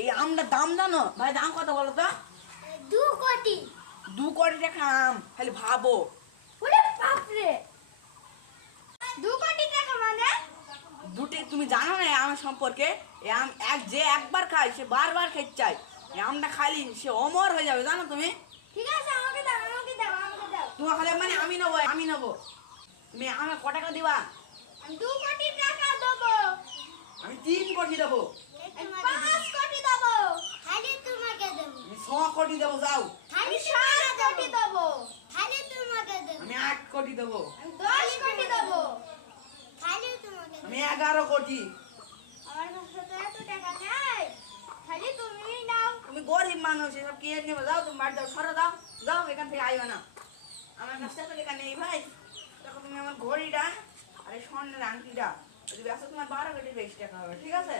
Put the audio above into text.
এই আমটা দাম জানো ভাই? দাম কত বলো তো? 2 কোটি। 2 কোটি টাকা আম, খালি ভাবো। ওরে বাপরে, 2 কোটি টাকা মানে? দুটি তুমি জানো না এই আমের সম্পর্কে? এই আম যে একবার খায় সে বারবার খেতে চায়। এই আমটা খাইলে সে অমর হয়ে যাবে, জানো তুমি? ঠিক আছে, আমাকে দাও, আমাকে দাও, আমাকে দাও। তোমার খালি মানে আমি নেবো, আমি নেবো। তুমি আমাকে ক টাকা দিবা? আমি 2 কোটি টাকা দেবো। আমি 3 কোটি দেবো। আমি 5 কোটি দেবো। খালি তোমাকে দেবো। আমি 6 কোটি দেবো, যাও। খালি 7 কোটি দেবো। খালি তোমাকে দেবো। আমি 8 কোটি দেবো। আমি 10 কোটি দেবো। খালি তোমাকে দেবো। আমি 11 কোটি। আমার কাছে তো এত টাকা নাই, খালি তুমিই নাও। তুমি গরিব মানুষ, এসব কে নেবে? যাও তুমি বাড়ি, দাও, সরে দাও, যাও এখান থেকে আইবা না। আমার কাছে তো লেখা নেই ভাই। দেখো তুমি আমার ঘড়িটা আর এই স্বর্ণের আংটিটা যদি ব্যস্ত, তোমার 12 কোটির বেশি টাকা হবে, ঠিক আছে?